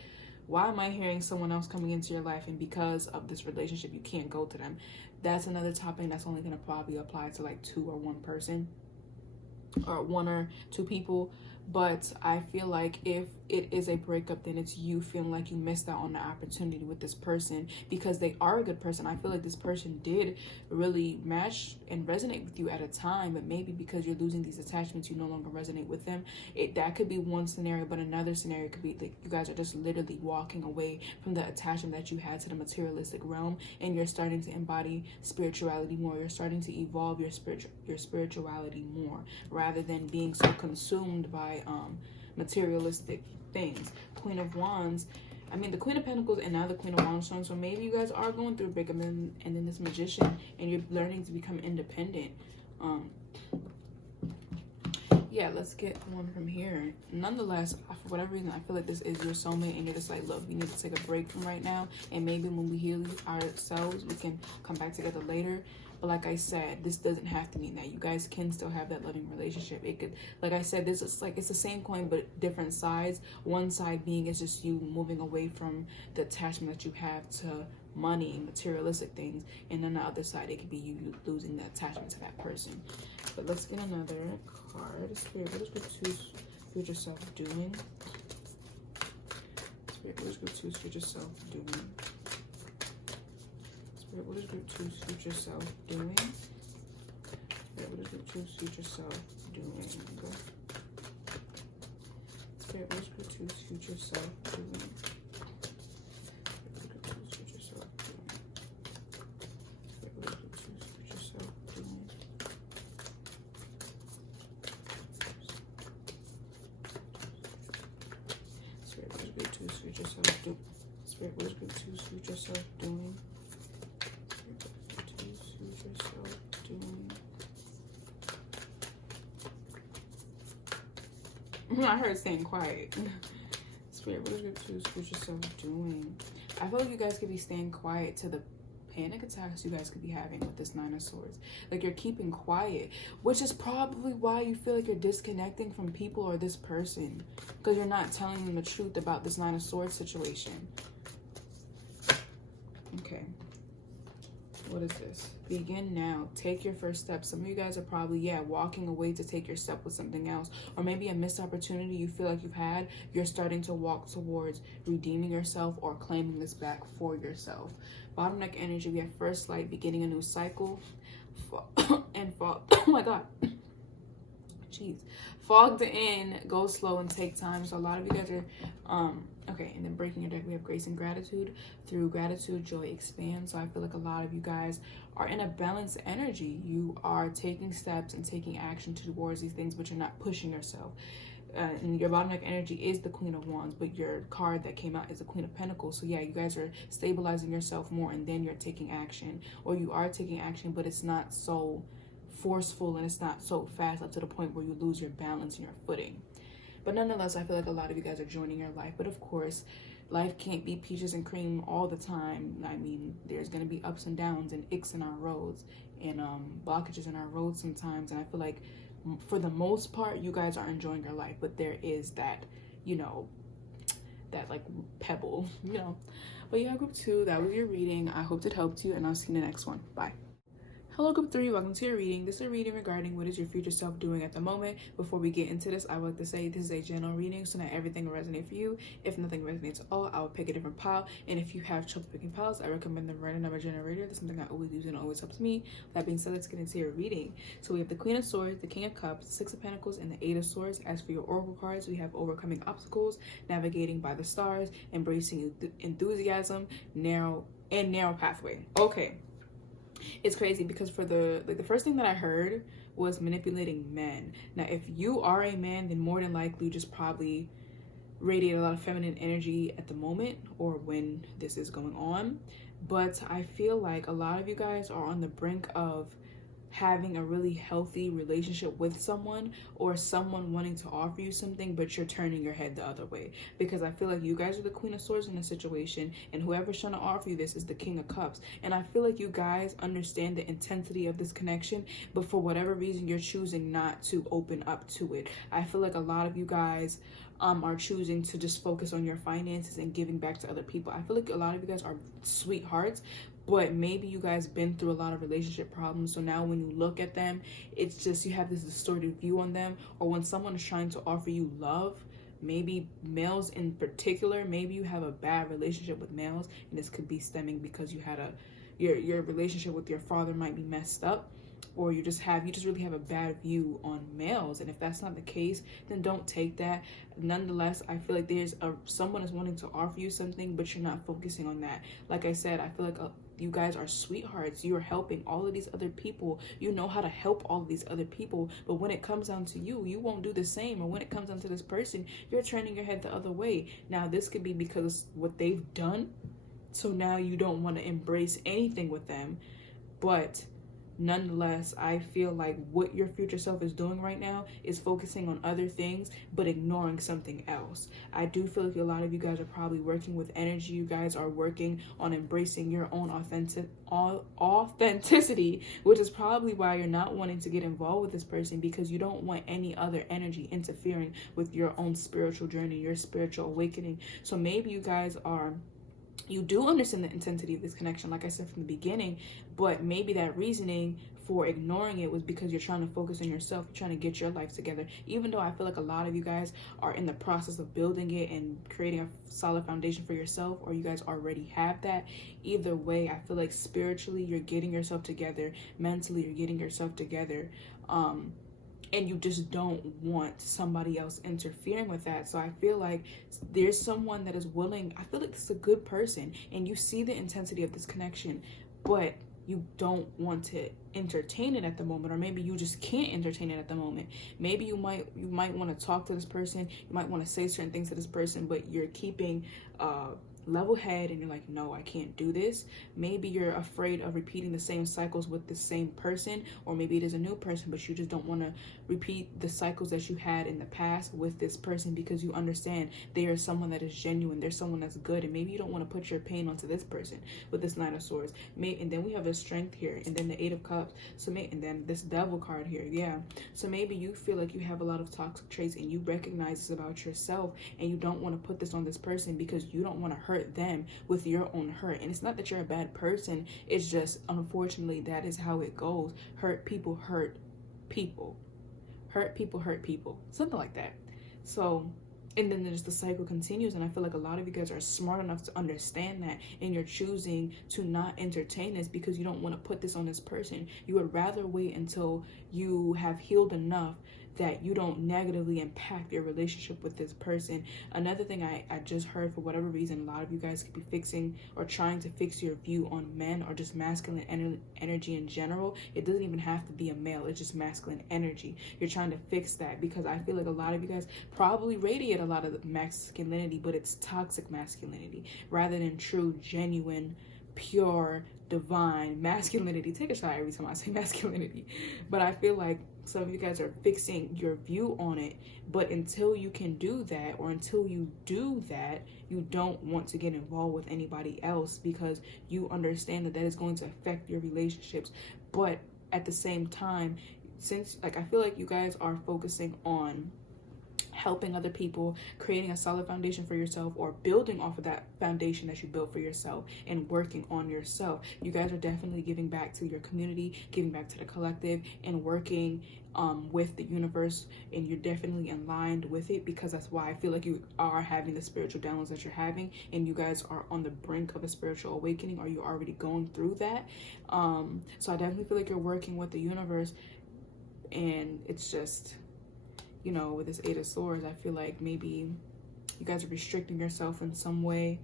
Why am I hearing someone else coming into your life, and because of this relationship you can't go to them? That's another topic that's only going to probably apply to like 2 or 1 person, or 1 or 2 people. But I feel like if it is a breakup, then it's you feeling like you missed out on the opportunity with this person, because they are a good person. I feel like this person did really match and resonate with you at a time, but maybe because you're losing these attachments, you no longer resonate with them. That could be one scenario, but another scenario could be like you guys are just literally walking away from the attachment that you had to the materialistic realm, and you're starting to embody spirituality more. You're starting to evolve your spirituality more, rather than being so consumed by materialistic things. Queen of Wands, the Queen of Pentacles, and now the Queen of Wands showing. So maybe you guys are going through a breakup, and then this Magician, and you're learning to become independent. Yeah, let's get one from here. Nonetheless, for whatever reason, I feel like this is your soulmate, and you're just like, look, we need to take a break from right now, and maybe when we heal ourselves, we can come back together later. But like I said, this doesn't have to mean that. You guys can still have that loving relationship. It could, like I said, this is like, it's the same coin but different sides. One side being is just you moving away from the attachment that you have to money and materialistic things, and on the other side it could be you losing the attachment to that person. But let's get another card. Spirit, what is group 2's future self doing? Spirit, what is group 2's future self doing? Spirit, what is group 2's future self doing? Spirit, what is group 2's future self doing? Spirit, what is group 2's future self doing? Spirit, what is group 2's future self doing? I heard staying quiet. Spirit, what is group 2's future self doing? I feel like you guys could be staying quiet to the panic attacks you guys could be having with this 9 of Swords. Like, you're keeping quiet, which is probably why you feel like you're disconnecting from people or this person, because you're not telling them the truth about this 9 of Swords situation. Okay. What is this? Begin now. Take your first step. Some of you guys are probably, walking away to take your step with something else. Or maybe a missed opportunity you feel like you've had. You're starting to walk towards redeeming yourself or claiming this back for yourself. Bottom neck energy, we have first light, beginning a new cycle. And fall. Oh my God. Jeez. Fogged in, go slow and take time. So a lot of you guys are, okay, and then breaking your deck, we have grace and gratitude. Through gratitude, joy expands. So I feel like a lot of you guys are in a balanced energy. You are taking steps and taking action towards these things, but you're not pushing yourself. And your bottom neck energy is the Queen of Wands, but your card that came out is the Queen of Pentacles. So yeah, you guys are stabilizing yourself more, and then you're taking action, or you are taking action, but it's not so forceful and it's not so fast up to the point where you lose your balance and your footing. But nonetheless, I feel like a lot of you guys are joining your life. But of course, life can't be peaches and cream all the time. I mean, there's going to be ups and downs and icks in our roads and blockages in our roads sometimes. And I feel like for the most part, you guys are enjoying your life. But there is that, that like pebble, But yeah, group 2, that was your reading. I hope it helped you, and I'll see you in the next one. Bye. Hello group 3, welcome to your reading. This is a reading regarding what is your future self doing at the moment. Before we get into this, I would like to say this is a general reading, so not everything will resonate for you. If nothing resonates at all, I will pick a different pile. And if you have trouble picking piles, I recommend the random number generator. That's something I always use and always helps me. That being said, let's get into your reading. So we have the Queen of Swords, the King of Cups, 6 of Pentacles, and the 8 of Swords. As for your oracle cards, we have overcoming obstacles, navigating by the stars, embracing enthusiasm, narrow and narrow pathway. Okay. It's crazy because for the first thing that I heard was manipulating men. Now, if you are a man, then more than likely you just probably radiate a lot of feminine energy at the moment or when this is going on. But I feel like a lot of you guys are on the brink of having a really healthy relationship with someone, or someone wanting to offer you something, but you're turning your head the other way. Because I feel like you guys are the Queen of Swords in this situation, and whoever's trying to offer you this is the King of Cups. And I feel like you guys understand the intensity of this connection, but for whatever reason, you're choosing not to open up to it. I feel like a lot of you guys are choosing to just focus on your finances and giving back to other people. I feel like a lot of you guys are sweethearts, but maybe you guys been through a lot of relationship problems, so now when you look at them, it's just you have this distorted view on them. Or when someone is trying to offer you love, maybe males in particular, maybe you have a bad relationship with males, and this could be stemming because you had your relationship with your father might be messed up, or you just really have a bad view on males. And if that's not the case, then don't take that. Nonetheless, I feel like someone is wanting to offer you something, but you're not focusing on that. Like I said, I feel like you guys are sweethearts. You're helping all of these other people. You know how to help all of these other people, but when it comes down to you, you won't do the same. Or when it comes down to this person, you're turning your head the other way. Now, this could be because what they've done, so now you don't want to embrace anything with them. But nonetheless, I feel like what your future self is doing right now is focusing on other things but ignoring something else. I do feel like a lot of you guys are probably working with energy. You guys are working on embracing your own authenticity, which is probably why you're not wanting to get involved with this person, because you don't want any other energy interfering with your own spiritual journey, your spiritual awakening. So maybe you do understand the intensity of this connection, like I said from the beginning, but maybe that reasoning for ignoring it was because you're trying to focus on yourself, you're trying to get your life together. Even though I feel like a lot of you guys are in the process of building it and creating a solid foundation for yourself, or you guys already have that. Either way, I feel like spiritually you're getting yourself together, mentally you're getting yourself together, and you just don't want somebody else interfering with that. So I feel like there's someone that is willing. I feel like this is a good person, and you see the intensity of this connection, but you don't want to entertain it at the moment, or maybe you just can't entertain it at the moment. Maybe you might want to talk to this person, you might want to say certain things to this person, but you're keeping level head and you're like, no, I can't do this. Maybe you're afraid of repeating the same cycles with the same person, or maybe it is a new person, but you just don't want to repeat the cycles that you had in the past with this person, because you understand they are someone that is genuine, they're someone that's good, and maybe you don't want to put your pain onto this person with this Nine of Swords. And then we have the Strength here, and then the Eight of Cups, and then this Devil card here. Yeah, so maybe you feel like you have a lot of toxic traits and you recognize this about yourself, and you don't want to put this on this person because you don't want to hurt them with your own hurt. And it's not that you're a bad person, it's just unfortunately that is how it goes. Hurt people hurt people, something like that. So, and then there's the cycle continues, and I feel like a lot of you guys are smart enough to understand that, and you're choosing to not entertain this because you don't want to put this on this person. You would rather wait until you have healed enough that you don't negatively impact your relationship with this person. Another thing I just heard, for whatever reason, a lot of you guys could be fixing or trying to fix your view on men or just masculine energy in general. It doesn't even have to be a male, it's just masculine energy. You're trying to fix that because I feel like a lot of you guys probably radiate a lot of masculinity, but it's toxic masculinity rather than true, genuine, pure, divine masculinity. Take a shot every time I say masculinity. But I feel like some of you guys are fixing your view on it, but until you can do that, or until you do that, you don't want to get involved with anybody else because you understand that is going to affect your relationships. But at the same time, since I feel like you guys are focusing on helping other people, creating a solid foundation for yourself, or building off of that foundation that you built for yourself and working on yourself. You guys are definitely giving back to your community, giving back to the collective, and working with the universe, and you're definitely aligned with it, because that's why I feel like you are having the spiritual downloads that you're having, and you guys are on the brink of a spiritual awakening, or you're already going through that. So I definitely feel like you're working with the universe, and it's just, with this Eight of Swords, I feel like maybe you guys are restricting yourself in some way.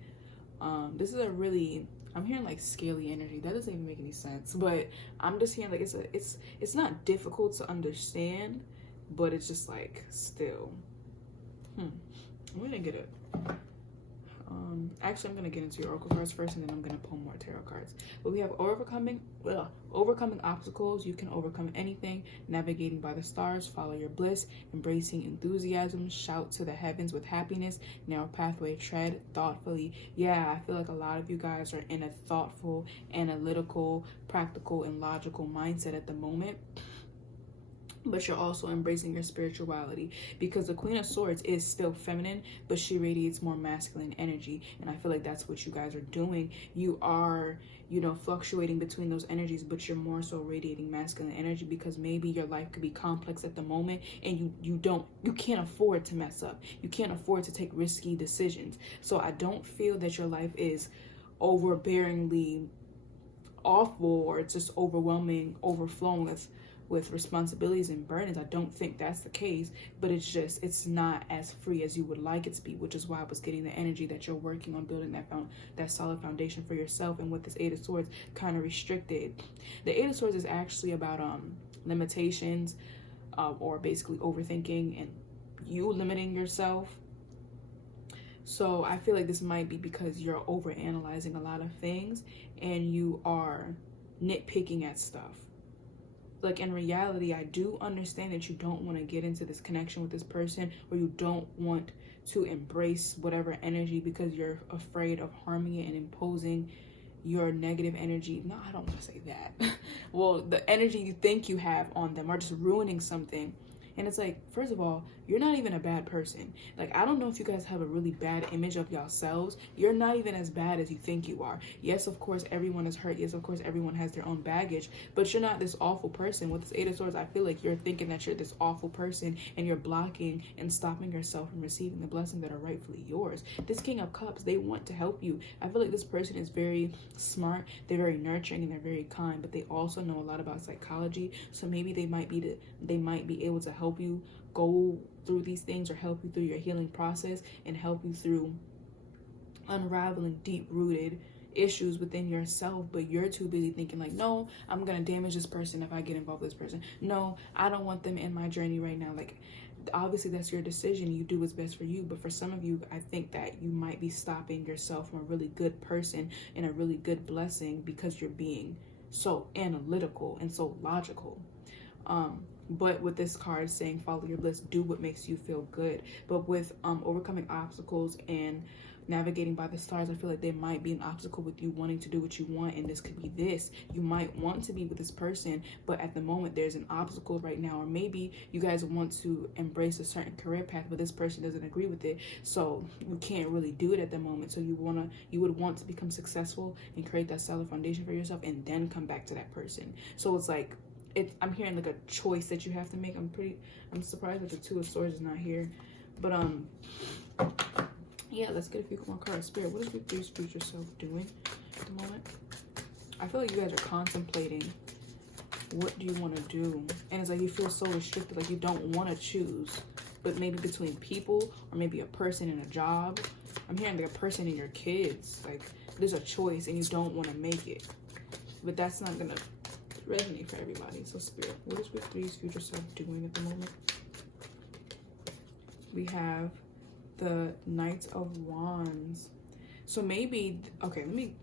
This is a really I'm hearing like scaly energy. That doesn't even make any sense. But I'm just hearing like it's not difficult to understand, but it's just like still. We didn't get it. Actually, I'm gonna get into your oracle cards first, and then I'm gonna pull more tarot cards. But we have overcoming obstacles. You can overcome anything. Navigating by the stars. Follow your bliss. Embracing enthusiasm. Shout to the heavens with happiness. Narrow pathway. Tread thoughtfully. Yeah, I feel like a lot of you guys are in a thoughtful, analytical, practical, and logical mindset at the moment. But you're also embracing your spirituality, because the Queen of Swords is still feminine, but she radiates more masculine energy. And I feel like that's what you guys are doing. You are, fluctuating between those energies, but you're more so radiating masculine energy, because maybe your life could be complex at the moment, and you can't afford to mess up. You can't afford to take risky decisions. So I don't feel that your life is overbearingly awful, or it's just overwhelming, overflowing with responsibilities and burdens. I don't think that's the case, but it's not as free as you would like it to be, which is why I was getting the energy that you're working on building that solid foundation for yourself. And with this Eight of Swords, kind of restricted. The Eight of Swords is actually about limitations, or basically overthinking and you limiting yourself. So I feel like this might be because you're overanalyzing a lot of things and you are nitpicking at stuff. Like, in reality, I do understand that you don't want to get into this connection with this person, or you don't want to embrace whatever energy because you're afraid of harming it and imposing your negative energy. No, I don't want to say that. Well, the energy you think you have on them, or just ruining something. And it's like, first of all, you're not even a bad person. Like, I don't know if you guys have a really bad image of yourselves. You're not even as bad as you think you are. Yes, of course, everyone is hurt. Yes, of course, everyone has their own baggage. But you're not this awful person. With this Eight of Swords, I feel like you're thinking that you're this awful person, and you're blocking and stopping yourself from receiving the blessings that are rightfully yours. This King of Cups, they want to help you. I feel like this person is very smart. They're very nurturing, and they're very kind. But they also know a lot about psychology. So maybe they might be able to help you go through these things, or help you through your healing process, and help you through unraveling deep-rooted issues within yourself. But you're too busy thinking like, no, I'm gonna damage this person if I get involved with this person. No, I don't want them in my journey right now. Like, obviously that's your decision. You do what's best for you. But for some of you, I think that you might be stopping yourself from a really good person and a really good blessing, because you're being so analytical and so logical. But with this card saying follow your bliss, do what makes you feel good. But with overcoming obstacles and navigating by the stars, I feel like there might be an obstacle with you wanting to do what you want. And this could be this. You might want to be with this person, but at the moment there's an obstacle right now. Or maybe you guys want to embrace a certain career path, but this person doesn't agree with it. So you can't really do it at the moment. So you would want to become successful and create that solid foundation for yourself, and then come back to that person. So it's like, I'm hearing like a choice that you have to make. I'm surprised that the Two of Swords is not here. But yeah, let's get a few more cards. Spirit, what is your future self doing at the moment? I feel like you guys are contemplating, what do you want to do? And it's like you feel so restricted, like you don't want to choose, but maybe between people, or maybe a person and a job. I'm hearing like a person and your kids. Like, there's a choice and you don't want to make it, but that's not gonna resonate for everybody. So Spirit, what is with three's future self doing at the moment? We have the Knight of Wands. So maybe, let me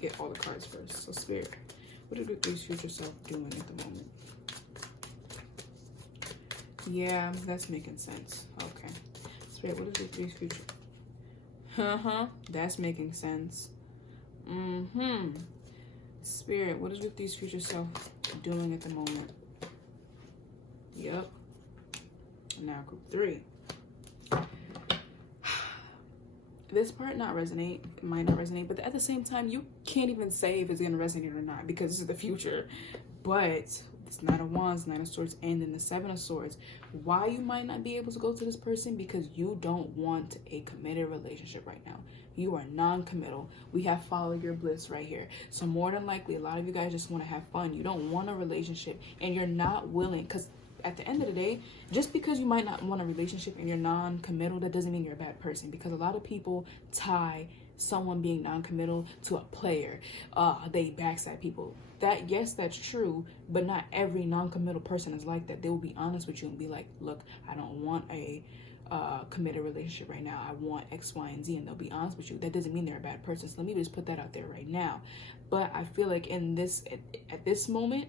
get all the cards first. So Spirit, what is with three's future self doing at the moment? Yeah, that's making sense. Okay. Spirit, what is with three's future? That's making sense. Spirit, what is with these future self doing at the moment? Yep. Now group 3. This part might not resonate, but at the same time, you can't even say if it's going to resonate or not, because this is the future. But it's Knight of Wands, Knight of Swords, and then the Seven of Swords. Why you might not be able to go to this person? Because you don't want a committed relationship right now. You are non-committal. We have follow your bliss right here. So more than likely, a lot of you guys just want to have fun. You don't want a relationship, and you're not willing, because at the end of the day, just because you might not want a relationship and you're non-committal, that doesn't mean you're a bad person, because a lot of people tie someone being non-committal to a player. They backstab people. That, yes, that's true, but not every non-committal person is like that. They will be honest with you and be like, look, I don't want a committed relationship right now. I want X, Y, and Z, and they'll be honest with you. That doesn't mean they're a bad person. So let me just put that out there right now. But I feel like in this, at this moment,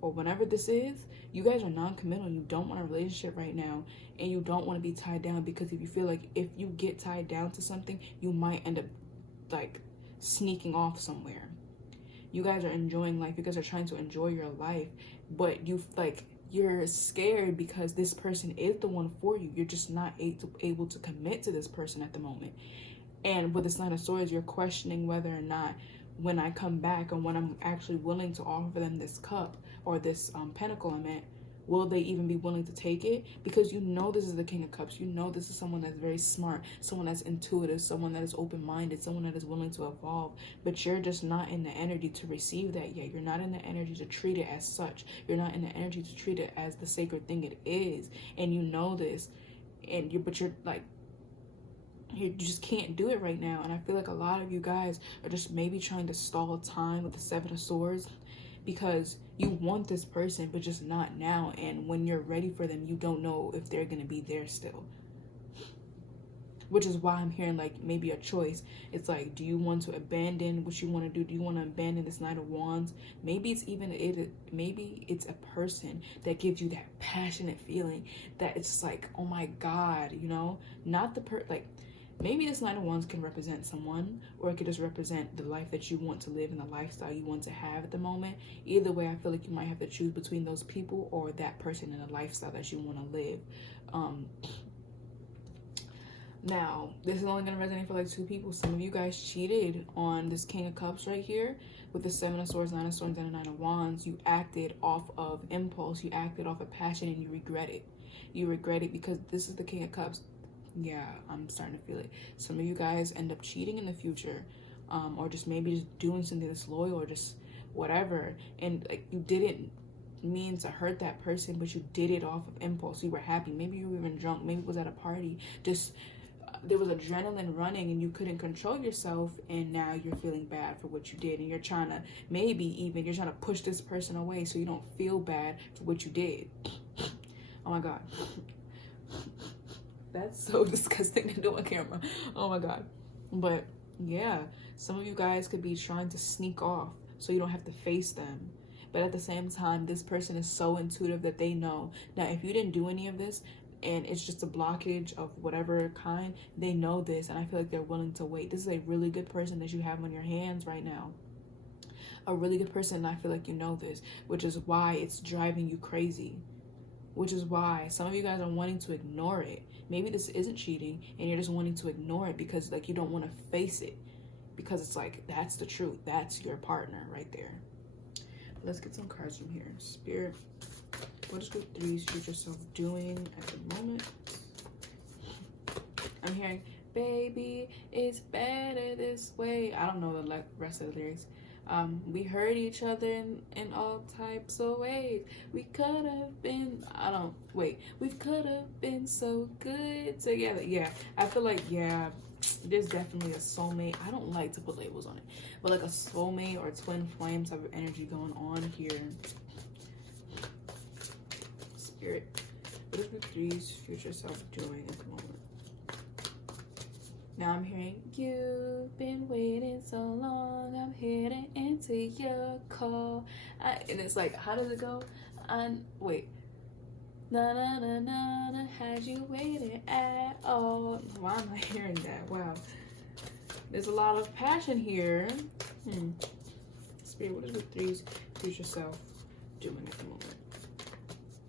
or whenever this is, you guys are non-committal. You don't want a relationship right now, and you don't want to be tied down, because if you feel like if you get tied down to something, you might end up like sneaking off somewhere. You guys are enjoying life. You guys are trying to enjoy your life, but you're scared because this person is the one for you. You're just not able to commit to this person at the moment. And with this Nine of Swords, you're questioning whether or not, when I come back and when I'm actually willing to offer them this cup or this pentacle, I meant, will they even be willing to take it? Because you know this is the King of Cups. You know this is someone that's very smart, someone that's intuitive, someone that is open-minded, someone that is willing to evolve. But you're just not in the energy to receive that yet. You're not in the energy to treat it as such. You're not in the energy to treat it as the sacred thing it is. And you know this. But you're like, you just can't do it right now. And I feel like a lot of you guys are just maybe trying to stall time with the Seven of Swords, because you want this person, but just not now. And when you're ready for them, you don't know if they're going to be there still. Which is why I'm hearing like maybe a choice. It's like, do you want to abandon what you want to do? Do you want to abandon this Knight of Wands? Maybe it's a person that gives you that passionate feeling that it's like, oh my God, you know, not the maybe this Nine of Wands can represent someone, or it could just represent the life that you want to live and the lifestyle you want to have at the moment. Either way, I feel like you might have to choose between those people or that person and the lifestyle that you want to live. Now, this is only going to resonate for like 2 people. Some of you guys cheated on this King of Cups right here with the Seven of Swords, Nine of Swords, and the Nine of Wands. You acted off of impulse. You acted off of passion, and you regret it. You regret it because this is the King of Cups. Yeah, I'm starting to feel it. Some of you guys end up cheating in the future, or just maybe just doing something that's loyal, or just whatever. And like, you didn't mean to hurt that person, but you did it off of impulse. You were happy. Maybe you were even drunk. Maybe it was at a party. Just there was adrenaline running and you couldn't control yourself, and now you're feeling bad for what you did, and you're trying to you're trying to push this person away so you don't feel bad for what you did. Oh my God. That's so disgusting to do on camera. Oh my God. But yeah, some of you guys could be trying to sneak off so you don't have to face them. But at the same time, this person is so intuitive that they know. Now, if you didn't do any of this and it's just a blockage of whatever kind, they know this, and I feel like they're willing to wait. This is a really good person that you have on your hands right now. A really good person, and I feel like you know this, which is why it's driving you crazy. Which is why some of you guys are wanting to ignore it. Maybe this isn't cheating and you're just wanting to ignore it because like you don't want to face it. Because it's like, that's the truth. That's your partner right there. Let's get some cards from here. Spirit, what is Group 3's future self doing at the moment? I'm hearing, baby, it's better this way. I don't know the rest of the lyrics. We hurt each other in all types of ways. We could have been, we could have been so good together. Yeah, I feel like, yeah, there's definitely a soulmate. I don't like to put labels on it, but like a soulmate or twin flame type of energy going on here. Spirit, what is Group 3's future self doing at the moment? Now I'm hearing, you've been waiting so long, I'm heading into your call. And it's like, how does it go? Wait. Na na na na na, had you waited at all? Why am I hearing that? Wow. There's a lot of passion here. Spirit, what is Group 3's future self doing at the moment?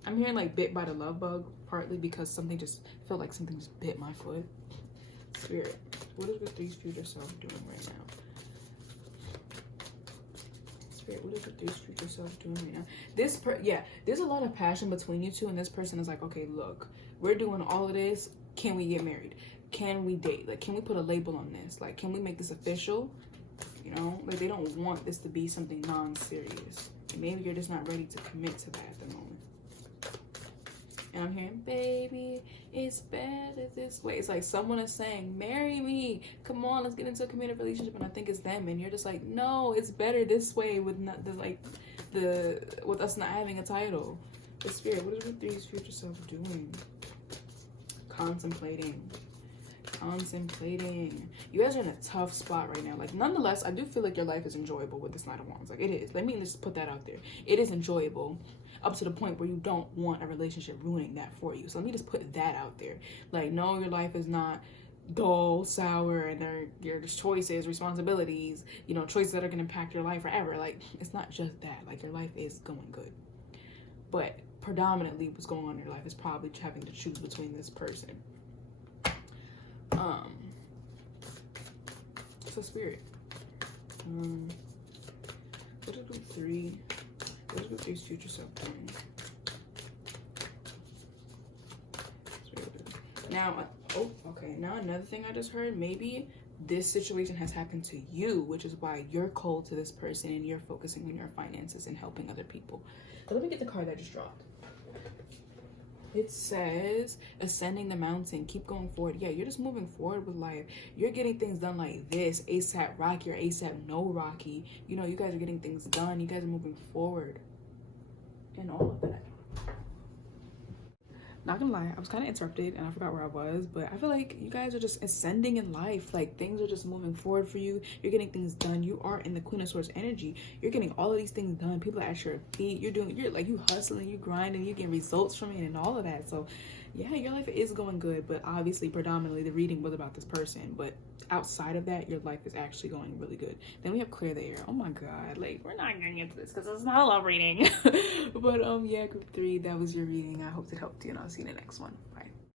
I'm hearing like bit by the love bug, partly because something just felt like something just bit my foot. Spirit, what is Group 3's future self doing right now? Spirit, what is Group 3's future self doing right now? There's a lot of passion between you two, and this person is like, okay, look, we're doing all of this. Can we get married? Can we date? Like, can we put a label on this? Like, can we make this official? You know, like they don't want this to be something non-serious. And maybe you're just not ready to commit to that at the moment. And I'm hearing, baby, it's better this way. It's like someone is saying, marry me. Come on, let's get into a committed relationship. And I think it's them. And you're just like, no, it's better this way with not with us not having a title. The Spirit, what is with these future self doing? Contemplating. You guys are in a tough spot right now. Like, nonetheless, I do feel like your life is enjoyable with this Knight of Wands. Like, it is. Let me just put that out there. It is enjoyable up to the point where you don't want a relationship ruining that for you. So let me just put that out there. Like, no, your life is not dull, sour, and there's choices, responsibilities, you know, choices that are going to impact your life forever. Like, it's not just that. Like, your life is going good. But predominantly what's going on in your life is probably having to choose between this person. So Spirit, what is with 3? What is with these future self doing? Now, oh, okay. Now another thing I just heard, maybe this situation has happened to you, which is why you're cold to this person and you're focusing on your finances and helping other people. But let me get the card that just dropped. It says, ascending the mountain, keep going forward. Yeah, you're just moving forward with life. You're getting things done like this, ASAP Rocky or ASAP No Rocky. You know, you guys are getting things done. You guys are moving forward. And all of that. Not gonna lie, I was kind of interrupted and I forgot where I was, but I feel like you guys are just ascending in life. Like, things are just moving forward for you. You're getting things done. You are in the Queen of Swords energy. You're getting all of these things done. People are at your feet. You're like, you hustling, you grinding, you getting results from it and all of that. So yeah, your life is going good, but obviously predominantly the reading was about this person, but outside of that, your life is actually going really good. Then we have clear the air. Oh my god, like, we're not getting into this because it's not a love reading. But yeah, group 3, that was your reading. I hope it helped you, and I'll see you in the next one.